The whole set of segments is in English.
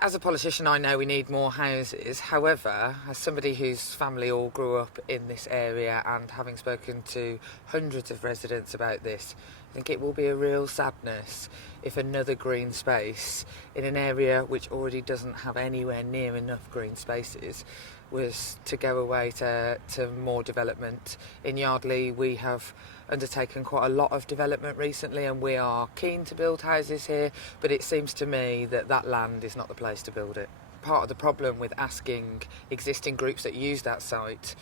As a politician, I know we need more houses. However, as somebody whose family all grew up in this area and having spoken to hundreds of residents about this, I think it will be a real sadness if another green space in an area which already doesn't have anywhere near enough green spaces was to go away to more development. In Yardley, we have undertaken quite a lot of development recently, and we are keen to build houses here, but it seems to me that that land is not the place to build it. Part of the problem with asking existing groups that use that site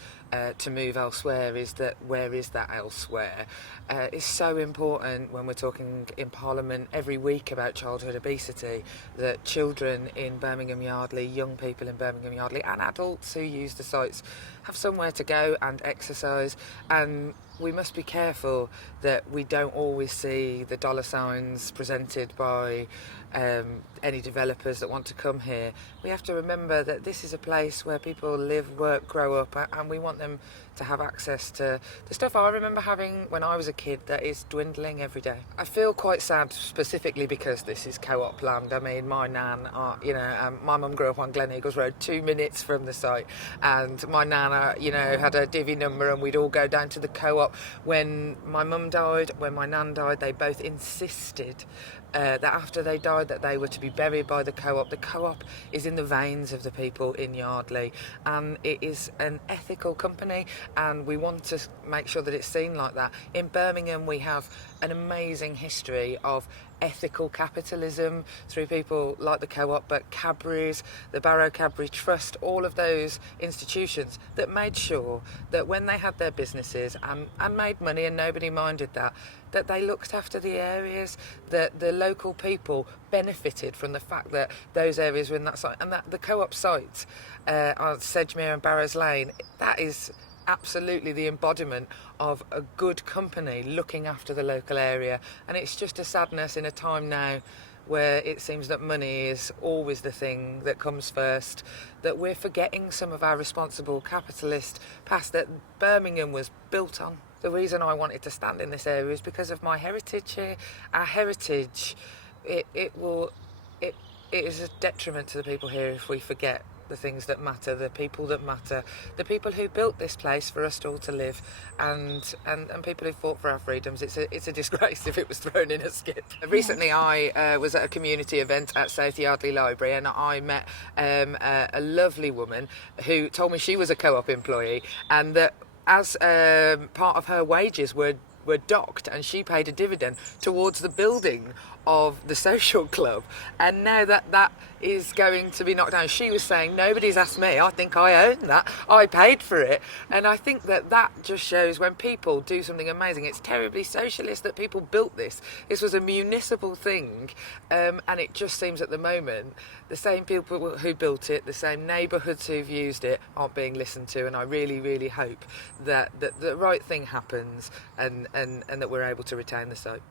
to move elsewhere is that where is that elsewhere? It's so important when we're talking in Parliament every week about childhood obesity that children in Birmingham Yardley, young people in Birmingham Yardley and adults who use the sites have somewhere to go and exercise, and we must be careful that we don't always see the dollar signs presented by any developers that want to come here. We have to remember that this is a place where people live, work, grow up, and we want them to have access to the stuff I remember having when I was a kid that is dwindling every day. I feel quite sad specifically because this is co-op land. I mean, my nan, my mum grew up on Glen Eagles Road, 2 minutes from the site, and my nana, had a divvy number, and we'd all go down to the co-op. When my mum died, when my nan died, they both insisted that after they died that they were to be buried by the co-op. The co-op is in the veins of the people in Yardley, and it is an ethical company, and we want to make sure that it's seen like that. In Birmingham, we have an amazing history of ethical capitalism through people like the co-op, but Cadbury's, the Barrow Cadbury Trust, all of those institutions that made sure that when they had their businesses and made money and nobody minded that they looked after the areas, that the local people benefited from the fact that those areas were in that site, and that the co-op sites on Sedgemere and Barrows Lane, that is absolutely the embodiment of a good company looking after the local area. And it's just a sadness in a time now where it seems that money is always the thing that comes first, that we're forgetting some of our responsible capitalist past that Birmingham was built on. The reason I wanted to stand in this area is because of my heritage here. Our heritage, it is a detriment to the people here if we forget the things that matter, the people that matter, the people who built this place for us all to live, and people who fought for our freedoms. It's a disgrace if it was thrown in a skip. Recently I was at a community event at South Yardley Library, and I met a lovely woman who told me she was a co-op employee, and that as part of her wages were docked, and she paid a dividend towards the building of the social club, and now that is going to be knocked down. She was saying, nobody's asked me, I think I own that, I paid for it. And I think that just shows when people do something amazing. It's terribly socialist that people built this was a municipal thing, and it just seems at the moment the same people who built it, the same neighbourhoods who've used it, aren't being listened to. And I really, really hope that the right thing happens and that we're able to retain the site.